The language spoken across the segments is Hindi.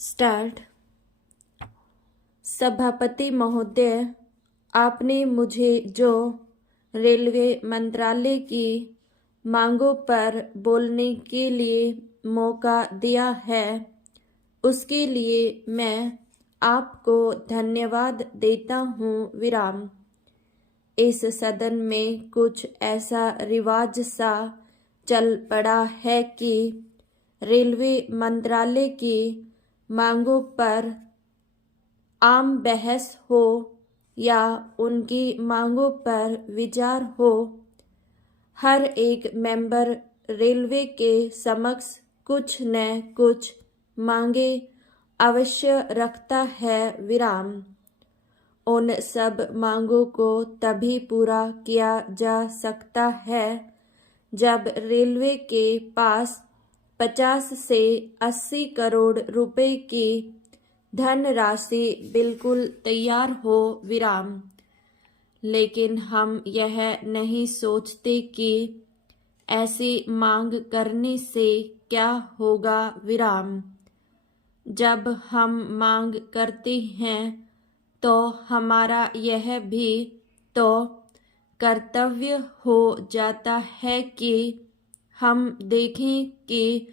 स्टार्ट। सभापति महोदय, आपने मुझे जो रेलवे मंत्रालय की मांगों पर बोलने के लिए मौका दिया है, उसके लिए मैं आपको धन्यवाद देता हूँ। विराम। इस सदन में कुछ ऐसा रिवाज सा चल पड़ा है कि रेलवे मंत्रालय की मांगों पर आम बहस हो या उनकी मांगों पर विचार हो, हर एक मेंबर रेलवे के समक्ष कुछ न कुछ मांगे अवश्य रखता है। विराम। उन सब मांगों को तभी पूरा किया जा सकता है जब रेलवे के पास 50 से 80 करोड़ रुपए की धनराशि बिल्कुल तैयार हो। विराम। लेकिन हम यह नहीं सोचते कि ऐसी मांग करने से क्या होगा। विराम। जब हम मांग करते हैं तो हमारा यह भी तो कर्तव्य हो जाता है कि हम देखें कि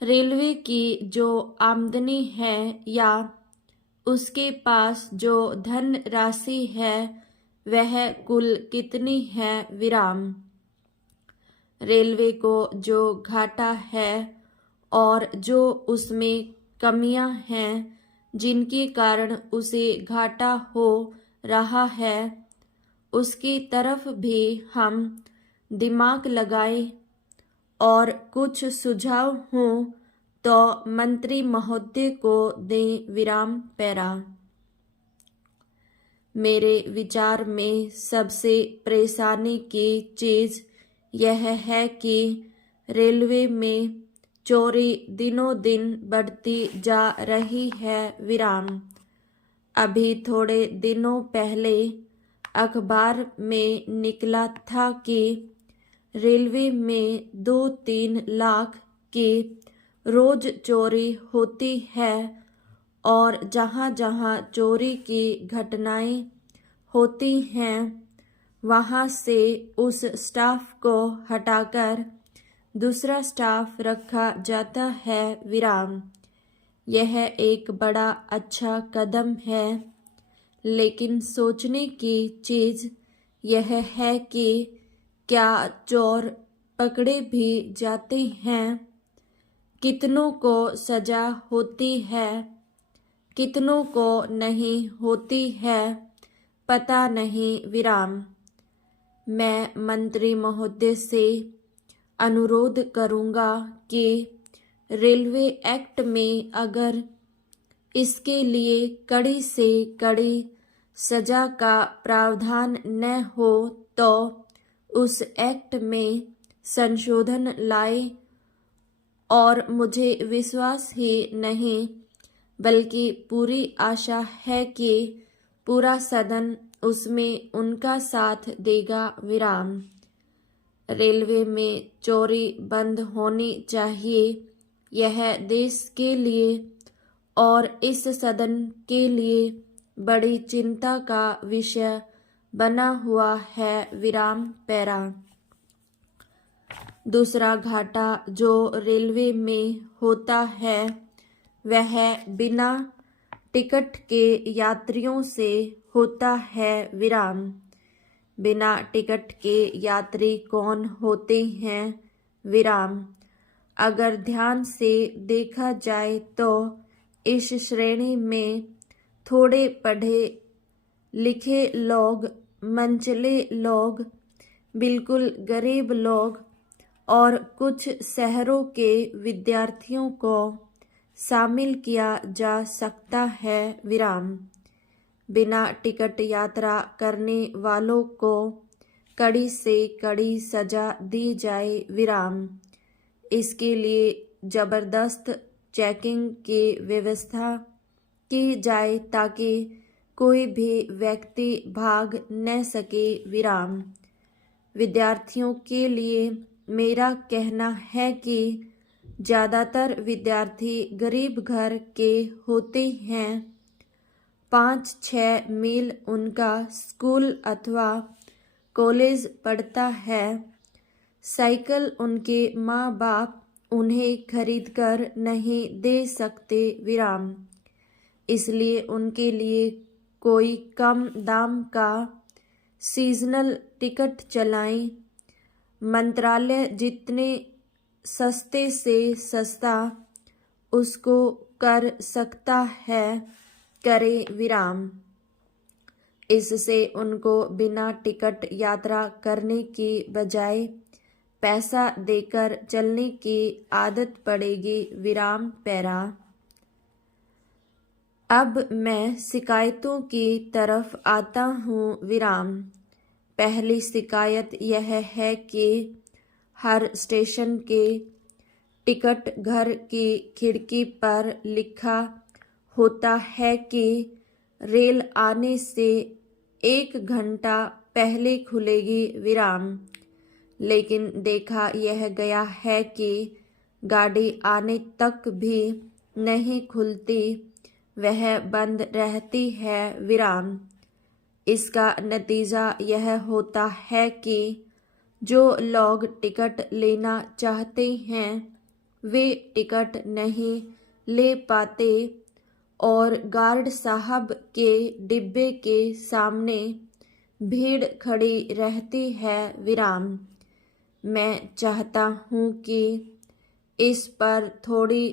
रेलवे की जो आमदनी है या उसके पास जो धन राशि है वह कुल कितनी है। विराम। रेलवे को जो घाटा है और जो उसमें कमियां हैं जिनके कारण उसे घाटा हो रहा है, उसकी तरफ भी हम दिमाग लगाएं और कुछ सुझाव हों तो मंत्री महोदय को दें। विराम। पैरा। मेरे विचार में सबसे परेशानी की चीज यह है कि रेलवे में चोरी दिनों दिन बढ़ती जा रही है। विराम। अभी थोड़े दिनों पहले अखबार में निकला था कि रेलवे में 2-3 लाख की रोज चोरी होती है और जहाँ जहाँ चोरी की घटनाएं होती हैं वहाँ से उस स्टाफ को हटाकर दूसरा स्टाफ रखा जाता है। विराम। यह एक बड़ा अच्छा कदम है, लेकिन सोचने की चीज यह है कि क्या चोर पकड़े भी जाते हैं? कितनों को सजा होती है, कितनों को नहीं होती है, पता नहीं। विराम। मैं मंत्री महोदय से अनुरोध करूंगा कि रेलवे एक्ट में अगर इसके लिए कड़ी से कड़ी सजा का प्रावधान न हो तो उस एक्ट में संशोधन लाए। और मुझे विश्वास ही नहीं बल्कि पूरी आशा है कि पूरा सदन उसमें उनका साथ देगा। विराम। रेलवे में चोरी बंद होनी चाहिए। यह देश के लिए और इस सदन के लिए बड़ी चिंता का विषय बना हुआ है। विराम। पैरा। दूसरा घाटा जो रेलवे में होता है वह बिना टिकट के यात्रियों से होता है। विराम। बिना टिकट के यात्री कौन होते हैं? विराम। अगर ध्यान से देखा जाए तो इस श्रेणी में थोड़े पढ़े लिखे लोग, मंचले लोग, बिल्कुल गरीब लोग और कुछ शहरों के विद्यार्थियों को शामिल किया जा सकता है। विराम। बिना टिकट यात्रा करने वालों को कड़ी से कड़ी सजा दी जाए। विराम। इसके लिए जबरदस्त चेकिंग की व्यवस्था की जाए ताकि कोई भी व्यक्ति भाग न सके। विराम। विद्यार्थियों के लिए मेरा कहना है कि ज़्यादातर विद्यार्थी गरीब घर के होते हैं। 5-6 मील उनका स्कूल अथवा कॉलेज पड़ता है। साइकिल उनके माँ बाप उन्हें खरीदकर नहीं दे सकते विराम। इसलिए उनके लिए कोई कम दाम का सीजनल टिकट चलाएं। मंत्रालय जितने सस्ते से सस्ता उसको कर सकता है करे विराम। इससे उनको बिना टिकट यात्रा करने की बजाय पैसा देकर चलने की आदत पड़ेगी विराम पैरा। अब मैं शिकायतों की तरफ आता हूँ विराम। पहली शिकायत यह है कि हर स्टेशन के टिकट घर की खिड़की पर लिखा होता है कि रेल आने से 1 घंटा पहले खुलेगी विराम। लेकिन देखा यह गया है कि गाड़ी आने तक भी नहीं खुलती, वह बंद रहती है विराम। इसका नतीजा यह होता है कि जो लोग टिकट लेना चाहते हैं वे टिकट नहीं ले पाते और गार्ड साहब के डिब्बे के सामने भीड़ खड़ी रहती है विराम। मैं चाहता हूँ कि इस पर थोड़ी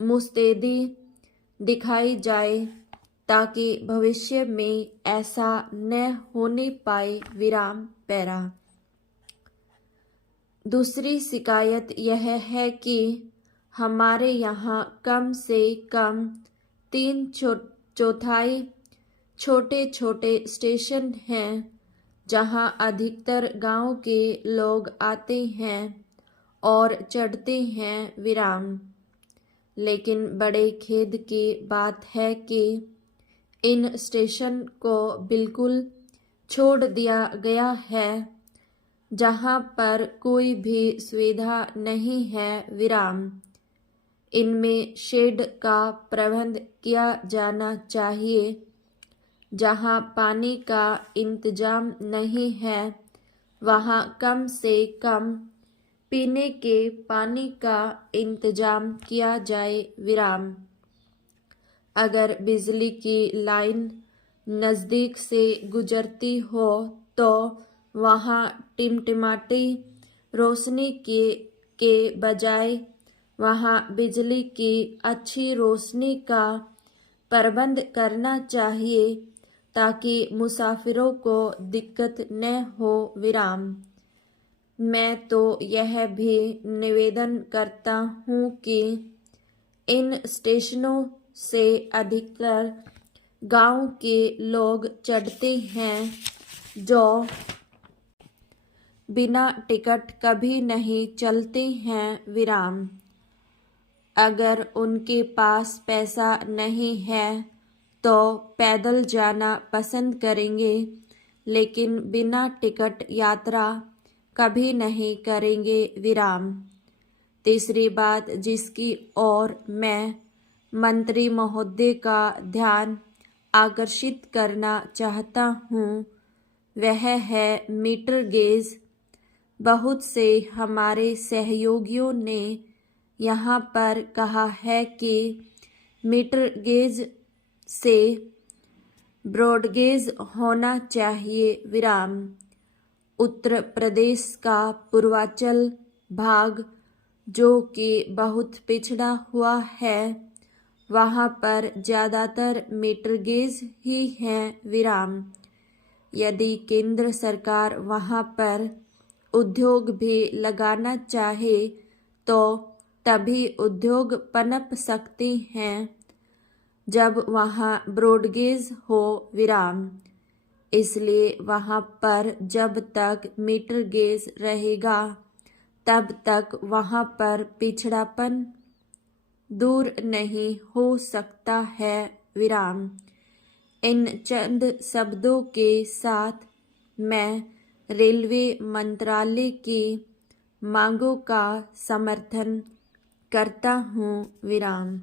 मुस्तैदी दिखाई जाए ताकि भविष्य में ऐसा न होने पाए विराम पैरा। दूसरी शिकायत यह है कि हमारे यहाँ कम से कम 3/4 छोटे छोटे स्टेशन हैं जहाँ अधिकतर गांव के लोग आते हैं और चढ़ते हैं विराम। लेकिन बड़े खेद की बात है कि इन स्टेशन को बिल्कुल छोड़ दिया गया है जहाँ पर कोई भी सुविधा नहीं है विराम। इनमें शेड का प्रबंध किया जाना चाहिए। जहाँ पानी का इंतजाम नहीं है वहाँ कम से कम पीने के पानी का इंतजाम किया जाए विराम। अगर बिजली की लाइन नज़दीक से गुजरती हो तो वहाँ टिमटिमाती रोशनी के बजाय वहाँ बिजली की अच्छी रोशनी का प्रबंध करना चाहिए ताकि मुसाफिरों को दिक्कत न हो विराम। मैं तो यह भी निवेदन करता हूँ कि इन स्टेशनों से अधिकतर गांव के लोग चढ़ते हैं जो बिना टिकट कभी नहीं चलते हैं विराम। अगर उनके पास पैसा नहीं है तो पैदल जाना पसंद करेंगे लेकिन बिना टिकट यात्रा कभी नहीं करेंगे विराम। तीसरी बात जिसकी ओर मैं मंत्री महोदय का ध्यान आकर्षित करना चाहता हूँ वह है मीटर गेज। बहुत से हमारे सहयोगियों ने यहाँ पर कहा है कि मीटर गेज से ब्रॉडगेज होना चाहिए विराम। उत्तर प्रदेश का पूर्वांचल भाग जो कि बहुत पिछड़ा हुआ है वहाँ पर ज़्यादातर मीटर गेज ही हैं विराम। यदि केंद्र सरकार वहाँ पर उद्योग भी लगाना चाहे तो तभी उद्योग पनप सकते हैं जब वहाँ ब्रॉडगेज हो विराम। इसलिए वहाँ पर जब तक मीटर गेज रहेगा तब तक वहाँ पर पिछड़ापन दूर नहीं हो सकता है विराम। इन चंद शब्दों के साथ मैं रेलवे मंत्रालय की मांगों का समर्थन करता हूँ विराम।